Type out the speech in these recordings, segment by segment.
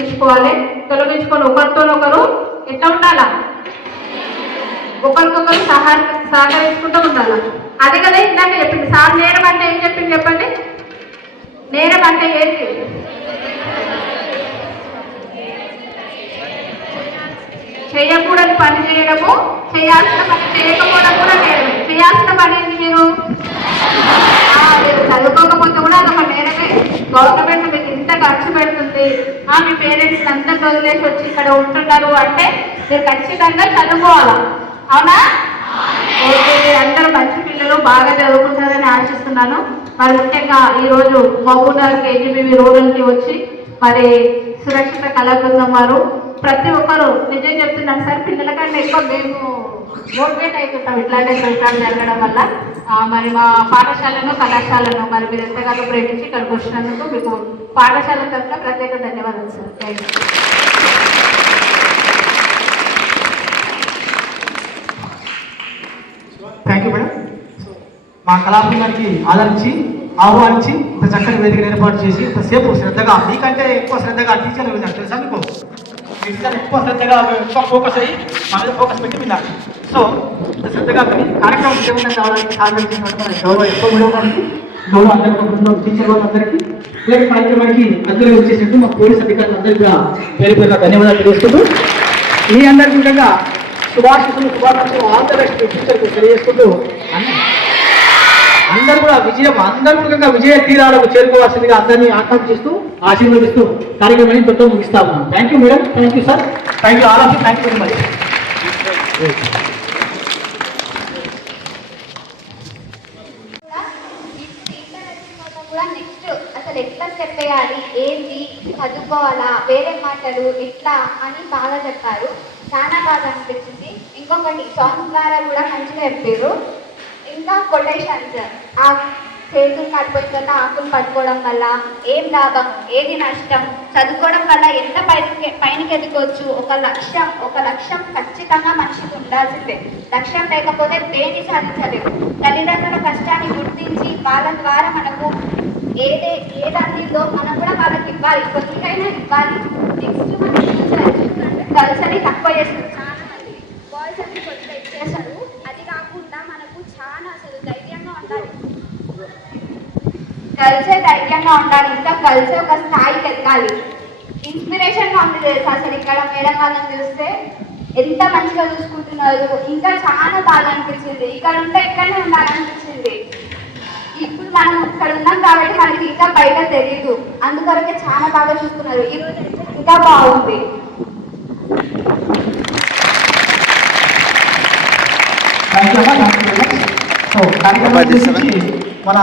తొలగించుకోవాలి. తొలగించుకొని ఒకరితో ఒకరు ఎట్లా ఉండాలా? ఒకరికొకరు సహా సహకరించుకుంటూ ఉండాలి? అదే కదా ఇందాక చెప్పింది. సార్ నేరం అంటే ఏం చెప్పింది చెప్పండి? నేరం అంటే ఏంటి? చేయకూడని పని చేయడము చేయాల్సిన పని చేయకపోవడం కూడా నేరమే. చేయాల్సిన పని ఏంటి మీరు? మీరు చదువుకోకపోతే కూడా అదొక నేరమే. గవర్నమెంట్ మీకు ఇంత ఖర్చు పెడుతుంది. మీ పేరెంట్స్ అంతా వదిలేసి వచ్చి ఇక్కడ ఉంటున్నారు అంటే మీరు ఖచ్చితంగా చదువుకోవాలా? అవునా? ఓకే అందరూ మంచి పిల్లలు బాగా చదువుకుంటారని ఆశిస్తున్నాను. మరి ముఖ్యంగా ఈరోజు మహబూబ్నగర్ కేజీబీవీ రూరల్కి వచ్చి మరి సురక్షిత కళా వారు ప్రతి ఒక్కరు నిజం చెప్తున్నాను సార్ పిల్లల కంటే ఎక్కువ మేము మోటివేట్ అవుతుంటాం ఇట్లాంటి ప్రోగ్రామ్ జరగడం వల్ల. మరి మా పాఠశాలను కళాశాలను మరి మీరు ఎంతగానో ప్రేమించి ఇక్కడికి వచ్చినందుకు మీకు పాఠశాల తరఫున ప్రత్యేక ధన్యవాదాలు sir. Thank you thank you madam మా కళాబృందానికి ఆదరించి ఆహ్వానించి ఇంత చక్కని వేదికను ఏర్పాటు చేసి ఇంతసేపు శ్రద్ధగా మీకంటే ఎక్కువ శ్రద్ధగా టీచర్లు తెలుసా మీకు? మీ ఎక్కువ శ్రద్ధగా ఎక్కువ ఫోకస్ అయ్యి మా మీద ఫోకస్ పెట్టి విన్నారు. సో శ్రద్ధగా కార్యక్రమం విజయవంతం కావాలని సహకరించినటువంటి గౌరవ ఎక్కువ విడవడానికి గౌరవ అందరికీ టీచర్ వాళ్ళందరికీ ఇలాంటి కార్యక్రమానికి అందరూ వచ్చేసినట్టు మా పోలీస్ అధికారులు అందరికీ పేరు పేరు ధన్యవాదాలు తెలుసుకుంటూ మీ అందరికీ విధంగా శుభాశిస్తులు శుభాకాంక్షలు ఆంధ్రప్రదేశ్ టీచర్కి బెస్ట్ టీచర్కు తెలియజేసుకుంటూ అన్న- అందరూ విజయం అందరూ విజయ తీరాలకు చేరుకోవాల్సిందిగా అందరినీ ఆకాంక్షిస్తూ ఆశీర్వదిస్తూ కార్యక్రమాన్ని తొట్టు ముగిస్తా ఉన్నాం. Thank you madam thank you sir thank you all of thank you very much అసలు ఎట్లా చెప్పేయాలి ఏంటి? చదువుకోవాలా? వేరే మాటలు ఎట్లా అని బాగా చెప్పారు. చాలా బాగా అనిపించింది. ఇంకొకటి సాంగ్స్ ద్వారా కూడా మంచిగా చెప్పారు. ఇంకా కొటేషన్స్ ఆ చేతులు పడిపోతున్న ఆకులు పట్టుకోవడం వల్ల ఏం లాభం? ఏది నష్టం? చదువుకోవడం వల్ల ఎంత పైకి పైనకి ఎదుకోవచ్చు ఒక లక్ష్యం ఒక లక్ష్యం ఖచ్చితంగా మనిషికి ఉండాల్సిందే. లక్ష్యం లేకపోతే దేన్ని సాధించలేదు తల్లిదండ్రుల కష్టాన్ని గుర్తించి వాళ్ళ ద్వారా మనకు ఏదే ఏ అందిందో మనం కూడా వాళ్ళకి ఇవ్వాలి. కొద్దిగైనా ఇవ్వాలి. నెక్స్ట్ మన గర్ల్స్ అని తక్కువ చేస్తారు చాలా మంది. బాయ్స్ అని కొద్దిగా ఇచ్చేస్తారు అది కాకుండా మనకు చాలా అసలు ధైర్యంగా ఉండాలి. కలిసే ధైర్యంగా ఉండాలి. ఇంకా కలిసే ఒక స్థాయికి ఎదగాలి. ఇన్స్పిరేషన్గా ఉంది తెలుసా అసలు ఇక్కడ? మేడం వాళ్ళని చూస్తే ఎంత మంచిగా చూసుకుంటున్నారు. ఇంకా చాలా బాగా అనిపించింది. ఇక్కడ ఉంటే ఇక్కడనే ఉండాలనిపించింది. ఇప్పుడు మనం ఇక్కడ ఉన్నాం కాబట్టి మనకి ఇంకా బయట తెలియదు అందుకొరకే చాలా బాగా చూస్తున్నారు. ఈ రోజు అయితే ఇంకా బాగుంది. మన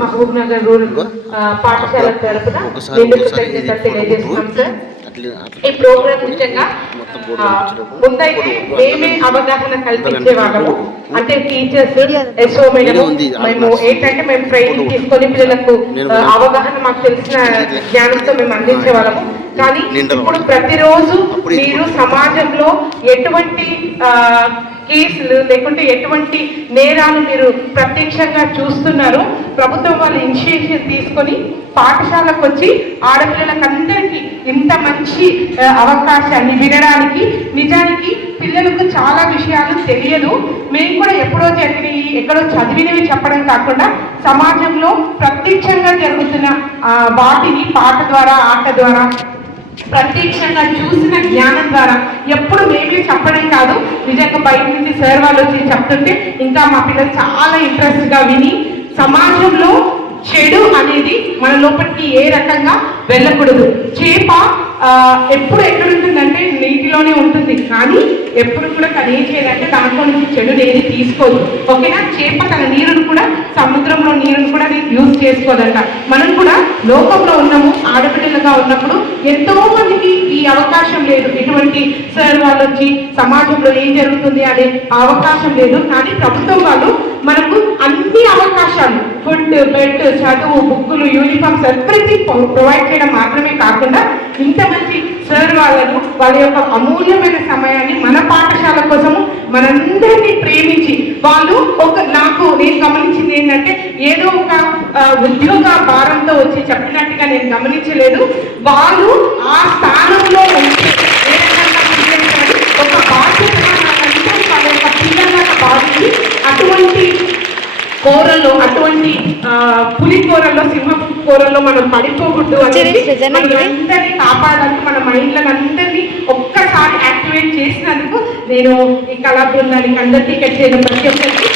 మహబూబ్ నగర్ రూరల్ పాఠశాల నిండు తెలియజేస్తున్నాం సార్. ఈ ప్రోగ్రామ్ ముందైతే మేమే అవగాహన కల్పించే వాళ్ళము అంటే టీచర్స్ ఎస్ఓ మేడం. మేము ఏంటంటే మేము ట్రైనింగ్ తీసుకొని పిల్లలకు అవగాహన మాకు తెలిసిన జ్ఞానంతో మేము అందించే వాళ్ళము. కానీ ఇప్పుడు ప్రతిరోజు మీరు సమాజంలో ఎటువంటి కేసులు లేకుంటే ఎటువంటి నేరాలు మీరు ప్రత్యక్షంగా చూస్తున్నారు ప్రభుత్వం వాళ్ళు ఇనిషియేషన్ తీసుకొని పాఠశాలకు వచ్చి ఆడపిల్లలకు అందరికీ ఇంత మంచి అవకాశాన్ని వినడానికి నిజానికి పిల్లలకు చాలా విషయాలు తెలియదు. మేము కూడా ఎప్పుడో జరిగినవి ఎక్కడో చదివినవి చెప్పడం కాకుండా సమాజంలో ప్రత్యక్షంగా జరుగుతున్న వాటిని పాట ద్వారా ఆట ద్వారా ప్రత్యక్షంగా చూసిన జ్ఞానం ద్వారా ఎప్పుడు మేమే చెప్పడం కాదు. నిజంగా బయట నుంచి సార్ వాళ్ళు వచ్చి చెప్తుంటే ఇంకా మా పిల్లలు చాలా ఇంట్రెస్ట్గా విని సమాజంలో చెడు అనేది మన లోపలికి ఏ రకంగా వెళ్ళకూడదు. చేప ఎప్పుడు ఎక్కడుంటుందంటే నీటిలోనే ఉంటుంది. కానీ ఎప్పుడు కూడా తను ఏం చేయాలంటే దాంట్లో నుంచి చెడు ఏది తీసుకోదు. ఓకేనా? చేప తన నీరును కూడా సముద్రంలో నీరును కూడా యూజ్ చేసుకోదంట. మనం కూడా లోకంలో ఉన్నాము ఆడపిల్లలుగా ఉన్నప్పుడు ఎంతో మందికి ఈ అవకాశం లేదు. ఇటువంటి సార్ వాళ్ళు వచ్చి సమాజంలో ఏం జరుగుతుంది అనే అవకాశం లేదు. కానీ ప్రభుత్వం వాళ్ళు మనకు అన్ని అవకాశాలు ఫుడ్ బెడ్ చదువు బుక్కులు యూనిఫామ్స్ ఎవ్రీథింగ్ ప్రొవైడ్ చేయడం మాత్రమే కాకుండా ఇంత మంచి సార్ వాళ్ళను వాళ్ళ యొక్క అమూల్యమైన సమయాన్ని మన పాఠశాల కోసము మనందరినీ ప్రేమించి వాళ్ళు ఒక నాకు నేను గమనించింది ఏంటంటే ఏదో ఒక ఉద్యోగ భారంతో వచ్చి చెప్పినట్టుగా నేను గమనించలేదు. వాళ్ళు ఆ స్థానంలో ఉంటే ఒక బాధ్యతగా వాళ్ళ యొక్క పిల్లల భావించి అటువంటి కూరలో అటువంటి పులి కూరలో సింహపు కోరల్లో మనం పడిపోకూడదు అందరినీ కాపాడాలంటే మన మైండ్లను అందరినీ ఒక్కసారి యాక్టివేట్ చేసినందుకు నేను ఈ కళా బృందానికి అందరికీ ఇక్కడ చేయడం ప్రతి ఒక్కరికి